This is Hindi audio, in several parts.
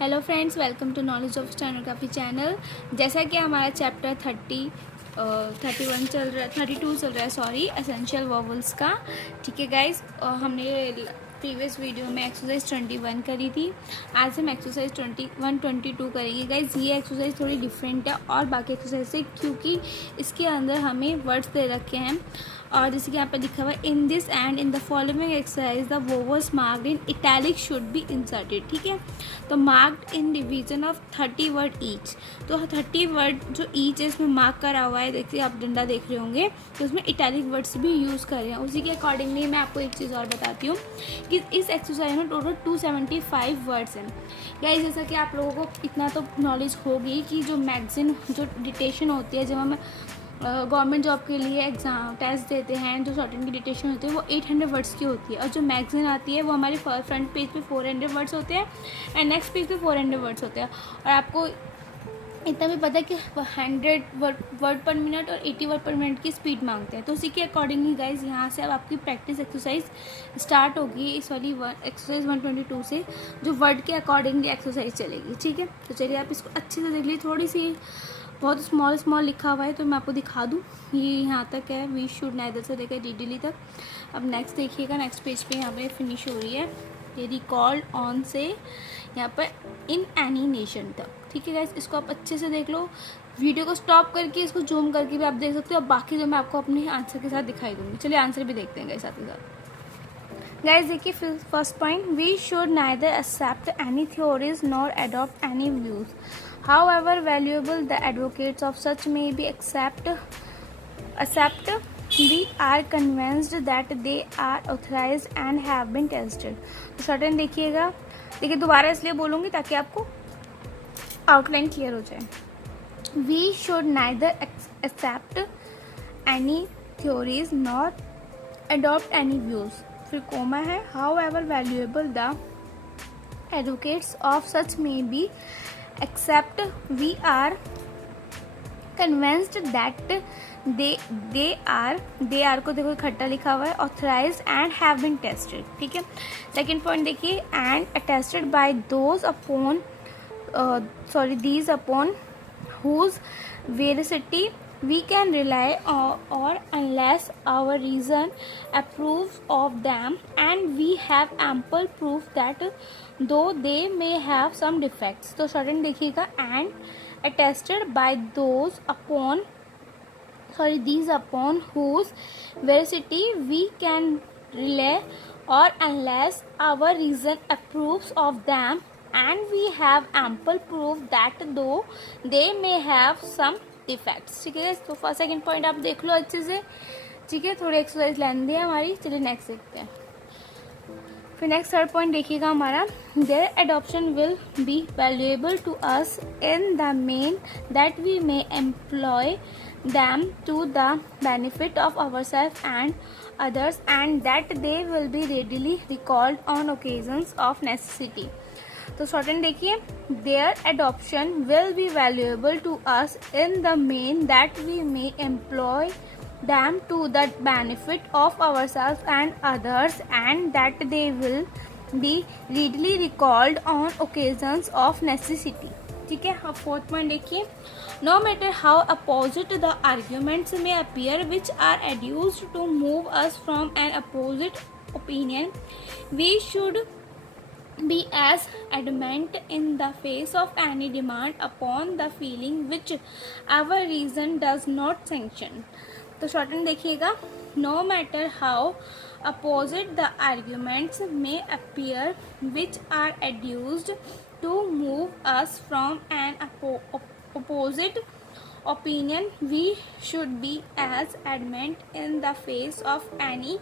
Hello friends, welcome to knowledge of stenography channel. जैसा कि हमारा चैप्टर 31 चल रहा है, 32 चल रहा है, सॉरी, एसेंशियल वोवल्स का। ठीक है गाइज, हमने प्रीवियस वीडियो में एक्सरसाइज 21 करी थी। आज हम एक्सरसाइज 22 करेंगे गाइज। ये एक्सरसाइज थोड़ी डिफरेंट है और बाकी एक्सरसाइज से, क्योंकि इसके अंदर हमें वर्ड्स दे रखे हैं और जैसे कि यहाँ पे लिखा हुआ है, in this and in the following exercise the vowels marked in italic should be inserted. ठीक है, तो marked in division of 30 word each. तो 30 वर्ड जो ईच है इसमें मार्क करा हुआ है, देखिए आप डंडा देख रहे होंगे, तो उसमें इटैलिक वर्ड्स भी यूज़ कर रहे हैं। उसी के अकॉर्डिंगली मैं आपको एक चीज़ और बताती हूँ कि इस एक्सरसाइज में टोटल 275 वर्ड्स हैं। गाइस, जैसा कि आप लोगों को इतना तो नॉलेज होगी कि जो मैगजीन जो डिटेशन होती है, जब हम गवर्नमेंट जॉब के लिए एग्ज़ाम टेस्ट देते हैं, जो शॉर्ट की डिटेशन होती है वो 800 वर्ड्स की होती है, और जो मैगजीन आती है वो हमारे फ्रंट पेज पे 400 वर्ड्स होते हैं एंड नेक्स्ट पेज पे 400 वर्ड्स होते हैं। और आपको इतना भी पता है कि 100 वर्ड पर मिनट और 80 वर्ड पर मिनट की स्पीड मांगते हैं। तो उसी के अकॉर्डिंगली गाइज यहाँ से अब आपकी प्रैक्टिस एक्सरसाइज स्टार्ट होगी, इस वाली एक्सरसाइज 122 से, जो वर्ड के अकॉर्डिंगली एक्सरसाइज चलेगी। ठीक है, तो चलिए आप इसको अच्छे से देख लीजिए। थोड़ी सी बहुत स्मॉल लिखा हुआ है तो मैं आपको दिखा दूँ, ये यहाँ तक है, वी शुड नाइदर से लेकर डी तक। अब नेक्स्ट देखिएगा, नेक्स्ट पेज पे यहाँ पे फिनिश हो रही है ये रिकॉल्ड ऑन से यहाँ पर इन एनी नेशन तक। ठीक है गाइस, इसको आप अच्छे से देख लो, वीडियो को स्टॉप करके इसको जूम करके भी आप देख सकते हो, और बाकी जो मैं आपको अपने आंसर के साथ दिखाई दूंगी। चलिए आंसर भी देखते हैं गाइस साथ ही साथ। गाइस देखिए, first point, we should neither accept any theories nor adopt any views, however valuable the advocates of such may be accept we are convinced that they are authorized and have been tested। तो सर्टेन देखिएगा, देखिए दोबारा इसलिए बोलूँगी ताकि आपको आउटलाइन क्लियर हो जाए। we should neither accept any theories nor adopt any views, फिर कोमा है, however valuable the advocates of such may be except we are convinced that they are को देखो इकट्ठा लिखा हुआ है, authorized and have been tested। ठीक है, सेकेंड पॉइंट देखिए, and attested by those upon these upon whose veracity we can rely or unless our reason approves of them and we have ample proof that though they may have some defects। तो शॉर्टन देखिएगा, and attested by those upon these upon whose veracity we can rely or unless our reason approves of them and we have ample proof that though they may have some defects. ठीक है, तो फर्स्ट सेकंड पॉइंट आप देख लो अच्छे से। ठीक है, थोड़ी एक्सरसाइज लेंदी है हमारी। चलिए नेक्स्ट देखते हैं। फिर नेक्स्ट थर्ड पॉइंट देखिएगा हमारा, their adoption will be valuable to us in the main that we may employ them to the benefit of ourselves and others and that they will be readily recalled on occasions of necessity। तो शॉर्टन देखिए, their adoption will be valuable to us in the main that we may employ them to the benefit of ourselves and others and that they will be readily recalled on occasions of necessity। ठीक है, अब फोर्थ पॉइंट देखिए, no matter how opposite the arguments में appear which are adduced to move us from an opposite opinion we should be as adamant in the face of any demand upon the feeling which our reason does not sanction। तो शॉर्टन देखिएगा, no matter how opposite the arguments may appear which are adduced to move us from an opposite opinion we should be as adamant in the face of any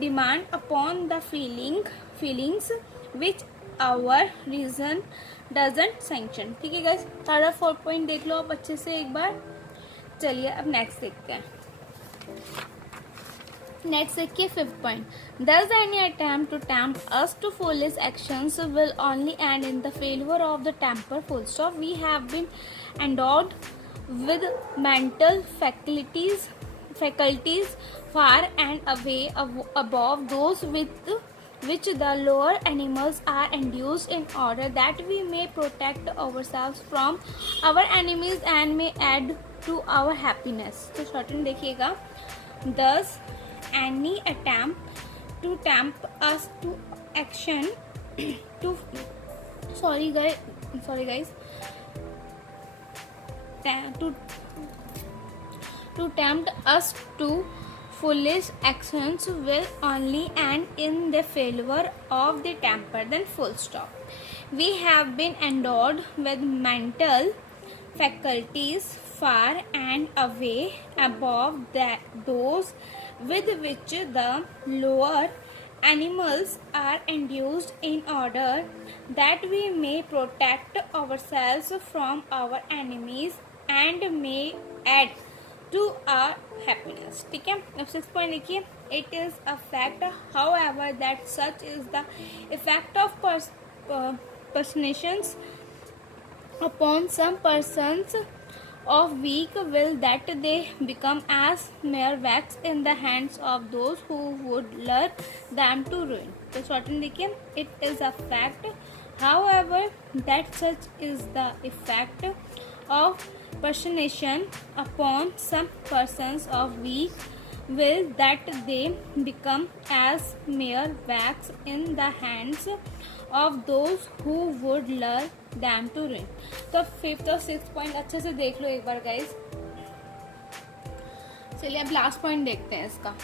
demand upon the feelings which our reason doesn't sanction। ठीक है गाइस, थर्ड और फोर्थ पॉइंट देख लो आप अच्छे से एक बार। चलिए अब नेक्स्ट देखते हैं। नेक्स्ट देखिए, fifth point, does any attempt to tempt us to foolish actions will only end in the failure of the temper, full stop। we have been endowed with mental faculties far and away above those which the lower animals are induced in order that we may protect ourselves from our enemies and may add to our happiness. तो शॉर्टन देखिएगा. Thus any attempt to tempt us to action sorry guys to tempt us to foolish actions will only end in the failure of the temper. Then full stop. We have been endowed with mental faculties far and away above those with which the lower animals are induced in order that we may protect ourselves from our enemies and may add to our happiness. ठीक है. अब 6 पॉइंट लिखिए. It is a fact, however, that such is the effect of persuasions upon some persons of weak will that they become as mere wax in the hands of those who would lure them to ruin. तो शॉर्टन देखिए. It is a fact, however, that such is the effect of persuasion upon some persons of weak will that they become as mere wax in the hands of those who would lure them to ruin. तो 5th और 6th पॉइंट अच्छे से देख लो एक बार गाइज. चलिए अब लास्ट पॉइंट देखते हैं इसका.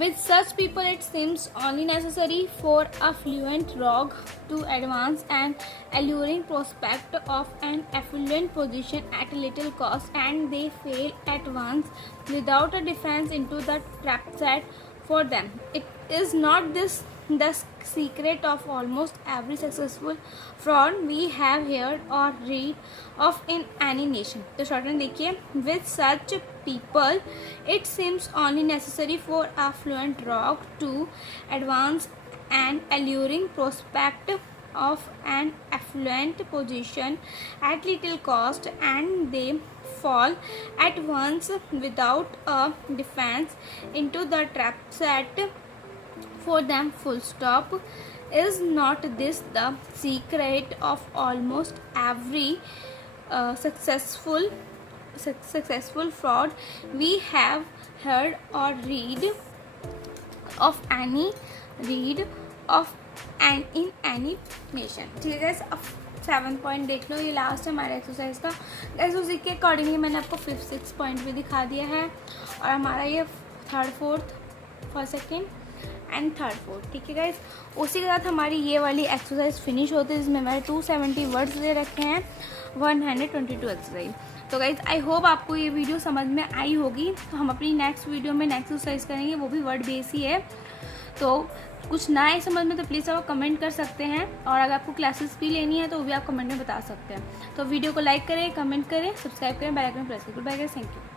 With such people it seems only necessary for a fluent rogue to advance an alluring prospect of an affluent position at little cost, and they fail at once without a defense into the trap set for them. It is not this the secret of almost every successful fraud we have heard or read of in any nation. तो शॉर्टन देखिए. With such people it seems only necessary for a fluent rogue to advance an alluring prospect of an affluent position at little cost, and they fall at once without a defense into the trap set for them. Full stop. Is not this the secret of almost every successful fraud we have heard or read of in any nation. ठीक है. अब 7 पॉइंट देख लो. ये लास्ट है हमारे एक्सरसाइज का. गाइस उसी के अकॉर्डिंगली मैंने आपको 5th 6th पॉइंट भी दिखा दिया है, और हमारा ये 3rd 4th 1st 2nd and 3rd 4th. ठीक है गाइस. उसी के साथ हमारी ये वाली एक्सरसाइज फिनिश होती है, जिसमें मैंने 270 वर्ड्स दे रखे हैं, 122 एक्सरसाइज. तो गाइस आई होप आपको ये वीडियो समझ में आई होगी. तो हम अपनी नेक्स्ट वीडियो में नेक्स्ट एक्सरसाइज करेंगे, वो भी वर्ड बेस ही है. तो कुछ ना आए समझ में तो प्लीज़ आप कमेंट कर सकते हैं, और अगर आपको क्लासेस भी लेनी है तो वो भी आप कमेंट में बता सकते हैं. तो वीडियो को लाइक करें, कमेंट करें, सब्सक्राइब करें, बेल आइकन प्रेस करें. Bye guys, thank you.